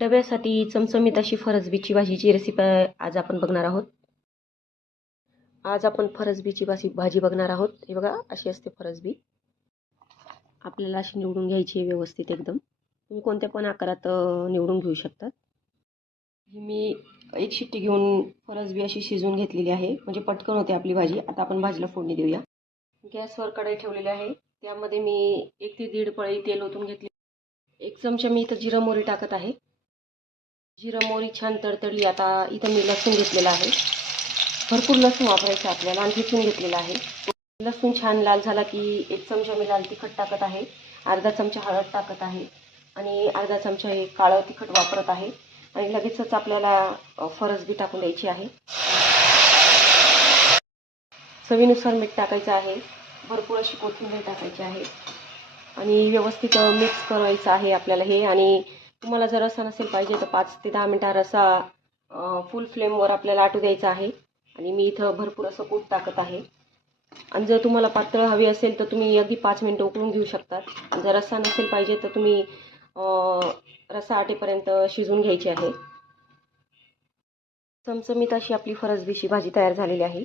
डब्यासाठी चमचमीत अशी फरसबीची भाजीची रेसिपी आज आपण बघणार आहोत. आज आपण फरसबीची भाजी बघणार आहोत. हे बघा, अशी असते फरसबी. आपल्याला अशी निवडून घ्यायची आहे व्यवस्थित एकदम. तुम्ही कोणत्या पण आकारात निवडून घेऊ शकतात. मी एक शिट्टी घेऊन फरसबी अशी शिजवून घेतलेली आहे, म्हणजे पटकन होते आपली भाजी. आता आपण भाजीला फोडणी देऊया. गॅसवर कढई ठेवलेली आहे. त्यामध्ये मी 1 ते 1.5 पळी तेल ओतून घेतले. 1 चमचा मी इथं जिरं मोहरी टाकत आहे. जिरं मोहरी छान तडतडली. आता इथं मी लसूण घेतलेला आहे. भरपूर लसूण वापरायचं आपल्याला आणि ठेचून घेतलेला आहे. लसूण छान लाल झाला की 1 चमचा मी लाल तिखट टाकत आहे, अर्धा चमचा हळद टाकत आहे आणि अर्धा चमचा काळं तिखट वापरत आहे. आणि लगेचच आपल्याला फरसबी टाकून द्यायची आहे. चवीनुसार मीठ टाकायचं आहे. भरपूर अशी कोथिंबीर टाकायची आहे आणि व्यवस्थित मिक्स करायचं आहे आपल्याला हे. आणि तुम्हाला जर रस्सा नसेल पाहिजे तर 5 ते 10 मिनटं रस्सा फुल फ्लेमवर आपल्याला आटू द्यायचा आहे. आणि मी इथं भरपूर असं कूट टाकत आहे. आणि जर तुम्हाला पातळ हवी असेल तर तुम्ही अगदी 5 मिनटं उकळून घेऊ शकतात. आणि जर रस्सा नसेल पाहिजे तर तुम्ही रस्सा आटेपर्यंत शिजवून घ्यायची आहे. चमचमीत अशी आपली फरसबीची भाजी तयार झालेली आहे.